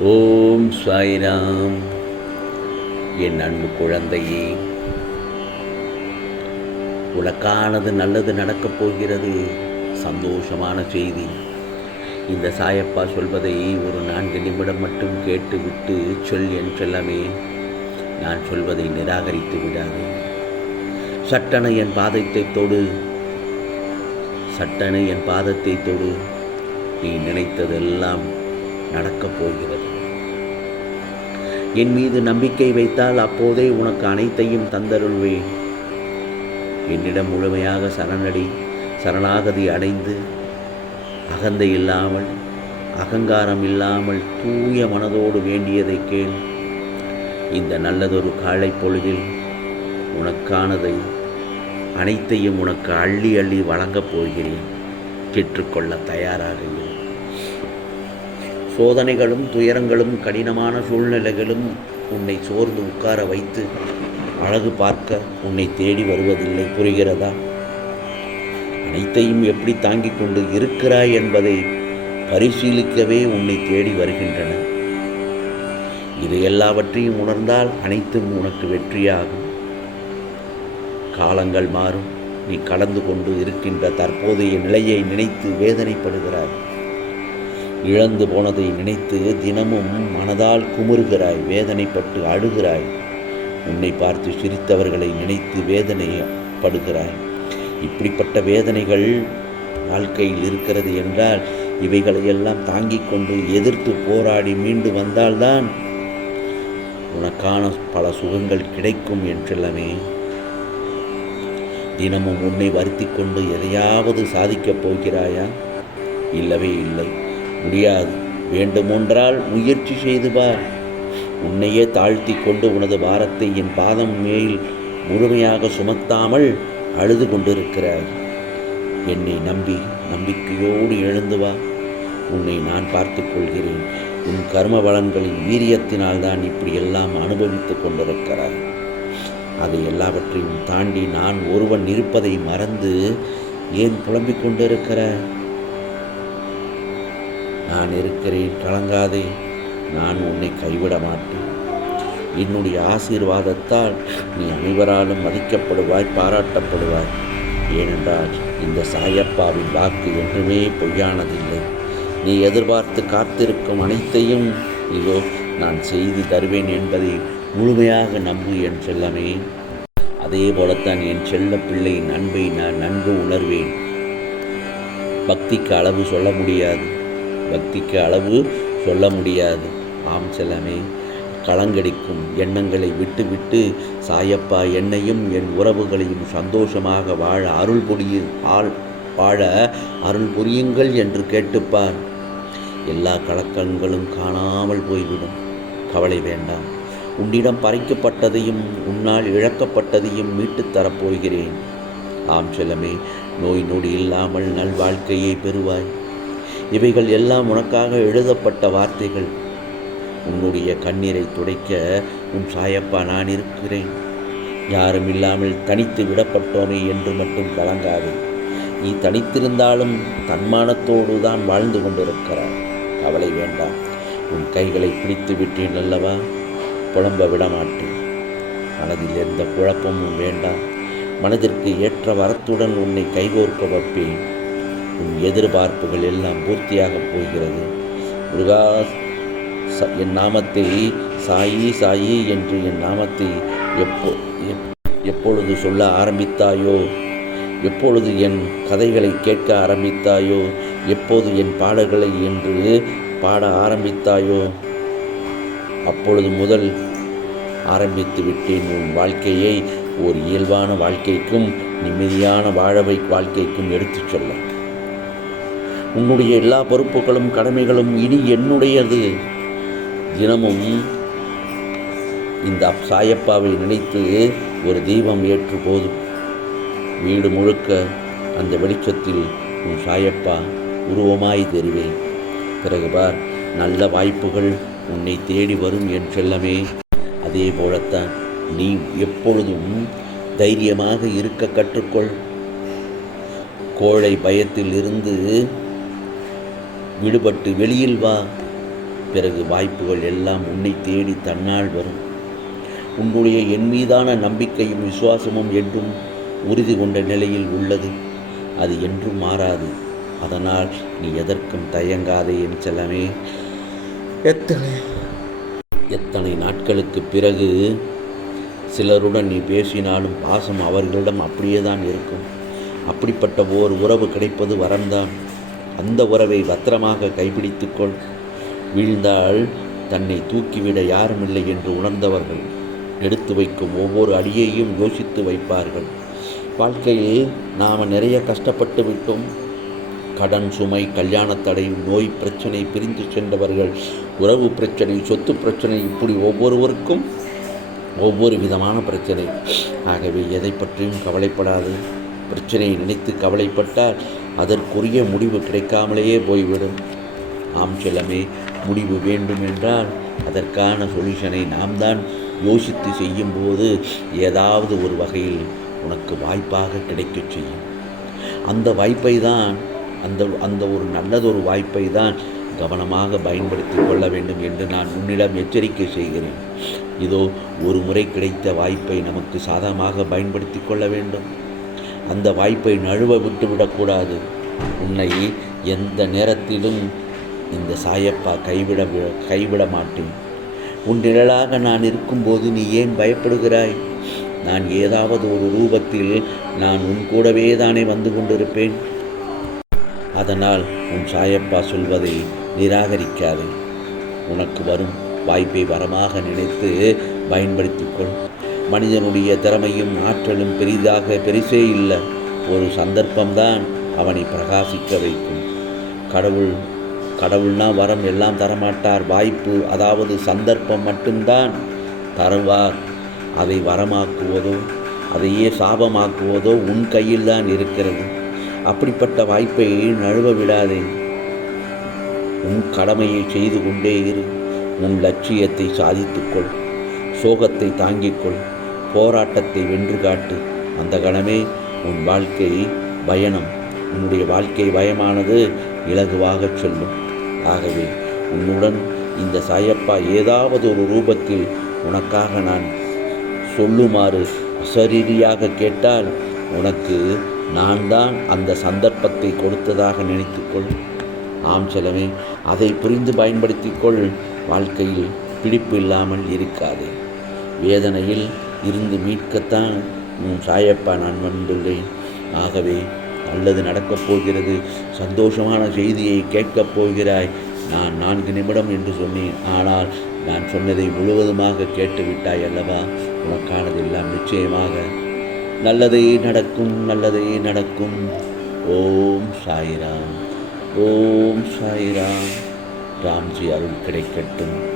ஓம் சாய்ராம். என் அன்பு குழந்தையே உனக்கானது நல்லது நடக்கப் போகிறது. சந்தோஷமான செய்தி. இந்த சாயப்பா சொல்வதை ஒரு நான்கு நிமிடம் மட்டும் கேட்டுவிட்டு சொல் என் செல்லமே நான் சொல்வதை நிராகரித்து விடாதே. சட்டன என் பாதத்தை தொடு. சட்டன என் பாதத்தை தொடு. நீ நினைத்ததெல்லாம் நடக்கப் போகிறது என் மீது நம்பிக்கை வைத்தால் அப்போதே உனக்கு அனைத்தையும் தந்தருள்வேன். என்னிடம் முழுமையாக சரணடி சரணாகதி அடைந்து அகந்தை இல்லாமல் அகங்காரம் இல்லாமல் தூய மனதோடு வேண்டியதை கேள். இந்த நல்லதொரு காலை பொழுதில் உனக்கானதை அனைத்தையும் உனக்கு அள்ளி அள்ளி வழங்கப் போகிறேன். கேட்டுக்கொள்ள தயாராக இரு. சோதனைகளும் துயரங்களும் கடினமான சூழ்நிலைகளும் உன்னை சோர்ந்து உட்கார வைத்து அழகு பார்க்க உன்னை தேடி வருவதில்லை. புரிகிறதா? அனைத்தையும் எப்படி தாங்கிக் கொண்டு இருக்கிறாய் என்பதை பரிசீலிக்கவே உன்னை தேடி வருகின்றன. இது எல்லாவற்றையும் உணர்ந்தால் அனைத்தும் உனக்கு வெற்றியாகும். காலங்கள் மாறும். நீ கலந்து கொண்டு இருக்கின்ற தற்போதைய நிலையை நினைத்து வேதனைப்படுகிறாய். இழந்து போனதை நினைத்து தினமும் மனதால் குமுறுகிறாய் வேதனைப்பட்டு அழுகிறாய். உன்னை பார்த்து சிரித்தவர்களை நினைத்து வேதனைப்படுகிறாய். இப்படிப்பட்ட வேதனைகள் வாழ்க்கையில் இருக்கிறது என்றால் இவைகளையெல்லாம் தாங்கிக் கொண்டு எதிர்த்து போராடி மீண்டு வந்தால்தான் உனக்கான பல சுகங்கள் கிடைக்கும் என்றெல்லாமே. தினமும் உன்னை வருத்தி கொண்டு எதையாவது சாதிக்கப் போகிறாயா? இல்லவே இல்லை. முடியாது. வேண்டுமென்றால் முயற்சி செய்து பார். உன்னையே தாழ்த்தி கொண்டு உனது பாரத்தை என் பாதம் மேல் முழுமையாக சுமத்தாமல் அழுது கொண்டிருக்கிறாய். என்னை நம்பி நம்பிக்கையோடு எழுந்து வா. உன்னை நான் பார்த்துக் கொள்கிறேன். உன் கர்ம பலன்களின் வீரியத்தினால் தான் இப்படி எல்லாம் அனுபவித்துக் கொண்டிருக்கிறாய். அதை எல்லாவற்றையும் தாண்டி நான் ஒருவன் இருப்பதை மறந்து ஏன் புலம்பிக் கொண்டிருக்கிறாய்? நான் இருக்கிறேன் கலங்காதே. நான் உன்னை கைவிட மாட்டேன். என்னுடைய ஆசீர்வாதத்தால் நீ அனைவராலும் மதிக்கப்படுவாய் பாராட்டப்படுவாய். ஏனென்றால் இந்த சாயப்பாவின் வாக்கு என்றுமே பொய்யானதில்லை. நீ எதிர்பார்த்து காத்திருக்கும் அனைத்தையும் இதோ நான் செய்து தருவேன் என்பதை முழுமையாக நம்பு என் செல்லமே. அதே போலத்தான் என் செல்ல பிள்ளையின் அன்பை நான் நன்கு உணர்வேன். பக்திக்கு அளவு சொல்ல முடியாது. பக்திக்கு அளவு சொல்ல முடியாது. ஆம் செல்லமே களங்கடிக்கும் எண்ணங்களை விட்டுவிட்டு சாயப்பா என்னையும் என் உறவுகளையும் சந்தோஷமாக வாழ அருள் புரிய ஆள் வாழ அருள் புரியுங்கள் என்று கேட்டுப்பார். எல்லா கலக்கங்களும் காணாமல் போய்விடும். கவலை வேண்டாம். உன்னிடம் பறிக்கப்பட்டதையும் உன்னால் இழக்கப்பட்டதையும் மீட்டுத் தரப்போகிறேன். ஆம் செல்லமே நோய் நொடி இல்லாமல் நல்வாழ்க்கையை பெறுவாய். இவைகள் எல்லாம் உனக்காக எழுதப்பட்ட வார்த்தைகள். உன்னுடைய கண்ணீரை துடைக்க உன் சாயப்பா நான் இருக்கிறேன். யாரும் இல்லாமல் தனித்து விடப்பட்டோமே என்று மட்டும் கலங்காது. நீ தனித்திருந்தாலும் தன்மானத்தோடு தான் வாழ்ந்து கொண்டிருக்கிறாய். கவலை வேண்டாம். உன் கைகளை பிடித்து விட்டேன் அல்லவா? புலம்ப விடமாட்டேன். மனதில் எந்த குழப்பமும் வேண்டாம். மனதிற்கு ஏற்ற வரத்துடன் உன்னை கைகோர்க்க வைப்பேன். உன் எதிர்பார்ப்புகள் எல்லாம் பூர்த்தியாக போகிறது. முருகா ச- என் நாமத்தை சாயி சாயி என்று என் நாமத்தை எப்போ எப்- எப்பொழுது சொல்ல ஆரம்பித்தாயோ எப்பொழுது என் கதைகளை கேட்க ஆரம்பித்தாயோ எப்போது என் பாடல்களை என்று பாட ஆரம்பித்தாயோ அப்பொழுது முதல் ஆரம்பித்து விட்டேன் உன் வாழ்க்கையை. ஒரு இயல்பான வாழ்க்கைக்கும் நிம்மதியான வாழவை வாழ்க்கைக்கும் எடுத்துச் செல்ல. உன்னுடைய எல்லா பொறுப்புகளும் கடமைகளும் இனி என்னுடையது. தினமும் இந்த சாயப்பாவை நினைத்து ஒரு தீபம் ஏற்று போதும். வீடு முழுக்க அந்த வெளிச்சத்தில் உன் சாயப்பா உருவமாய் தெரிவேன். பிறகு பார் நல்ல வாய்ப்புகள் உன்னை தேடி வரும் என் செல்லமே. அதே போலத்தான் நீ எப்பொழுதும் தைரியமாக இருக்க கற்றுக்கொள். கோழை பயத்தில் இருந்து விடுபட்டு வெளியில் வா. பிறகு வாய்ப்புகள் எல்லாம் உன்னை தேடி தன்னால் வரும். உன்னுடைய என் மீதான நம்பிக்கையும் விசுவாசமும் என்றும் உறுதி கொண்ட நிலையில் உள்ளது. அது என்றும் மாறாது. அதனால் நீ எதற்கும் தயங்காதே என் செல்லமே எத்தனை? எத்தனை நாட்களுக்கு பிறகு சிலருடன் நீ பேசினாலும் பாசம் அவர்களிடம் அப்படியே தான் இருக்கும். அப்படிப்பட்ட ஓர் உறவு கிடைப்பது வரம்தான். அந்த உறவை பத்திரமாக கைப்பிடித்துக்கொள். வீழ்ந்தால் தன்னை தூக்கிவிட யாருமில்லை என்று உணர்ந்தவர்கள் எடுத்து வைக்கும் ஒவ்வொரு அடியையும் யோசித்து வைப்பார்கள். வாழ்க்கையில் நாம் நிறைய கஷ்டப்பட்டு விட்டோம். கடன் சுமை கல்யாணத்தடை நோய் பிரச்சனை பிரிந்து சென்றவர்கள் உறவு பிரச்சனை சொத்து பிரச்சனை இப்படி ஒவ்வொருவருக்கும் ஒவ்வொரு விதமான பிரச்சனை. ஆகவே எதை பற்றியும் கவலைப்படாது. பிரச்சனையை நினைத்து கவலைப்பட்டால் அதற்குரிய முடிவு கிடைக்காமலேயே போய்விடும். ஆம் செல்லமே முடிவு வேண்டும் என்றால் அதற்கான சொல்யூஷனை நாம் தான் யோசித்து செய்யும்போது ஏதாவது ஒரு வகையில் உனக்கு வாய்ப்பாக கிடைக்கச் செய்யும். அந்த வாய்ப்பை தான் அந்த அந்த ஒரு நல்லதொரு வாய்ப்பை தான் கவனமாக பயன்படுத்தி கொள்ள வேண்டும் என்று நான் உன்னிடம் எச்சரிக்கை செய்கிறேன். இதோ ஒரு முறை கிடைத்த வாய்ப்பை நமக்கு சாதகமாக பயன்படுத்தி கொள்ள வேண்டும். அந்த வாய்ப்பை நழுவ விட்டுவிடக்கூடாது உன்னை எந்த நேரத்திலும் இந்த சாயப்பா கைவிட கைவிட மாட்டேன். உன் நிழலாக நான் இருக்கும்போது நீ ஏன் பயப்படுகிறாய்? நான் ஏதாவது ஒரு ரூபத்தில் நான் உன் கூடவே தானே வந்து கொண்டிருப்பேன். அதனால் உன் சாயப்பா சொல்வதை நிராகரிக்காதே. உனக்கு வரும் வாய்ப்பை வரமாக நினைத்து பயன்படுத்திக்கொள். மனிதனுடைய திறமையும் ஆற்றலும் பெரிதாக பெரிசே இல்லை. ஒரு சந்தர்ப்பம்தான் அவனை பிரகாசிக்க வைக்கும். கடவுள் கடவுள்னா வரம் எல்லாம் தரமாட்டார். வாய்ப்பு அதாவது சந்தர்ப்பம் மட்டும்தான் தருவார். அதை வரமாக்குவதோ அதையே சாபமாக்குவதோ உன் கையில் தான் இருக்கிறது. அப்படிப்பட்ட வாய்ப்பை நழுவ விடாதே. உன் கடமையை செய்து கொண்டே இரு. உன் லட்சியத்தை சாதித்துக்கொள். சோகத்தை தாங்கிக் கொள் போராட்டத்தை வென்று காட்டு. அந்த கணமே உன் வாழ்க்கை பயணம். உன்னுடைய வாழ்க்கை பயமானது இலகுவாகச் செல்லும். ஆகவே உன்னுடன் இந்த சாயப்பா ஏதாவது ஒரு ரூபத்தில் உனக்காக நான் சொல்லுமாறு அசரீரியாக கேட்டால் உனக்கு நான் தான் அந்த சந்தர்ப்பத்தை கொடுத்ததாக நினைத்துக்கொள். ஆம் செலவே அதை புரிந்து பயன்படுத்திக்கொள் வாழ்க்கையில் பிடிப்பு இல்லாமல் இருக்காது. வேதனையில் இருந்து மீட்கத்தான் உன் சாயப்பா நான் வந்துள்ளேன். ஆகவே நல்லது நடக்கப் போகிறது. சந்தோஷமான செய்தியை கேட்கப் போகிறாய். நான் நான்கு நிமிடம் என்று சொன்னேன். ஆனால் நான் சொன்னதை முழுவதுமாக கேட்டுவிட்டாய் அல்லவா? உனக்கானதெல்லாம் நிச்சயமாக நல்லதே நடக்கும் நல்லதே நடக்கும். ஓம் சாய்ராம். ஓம் சாய்ராம். ராம்ஜி அருள் கிடைக்கட்டும்.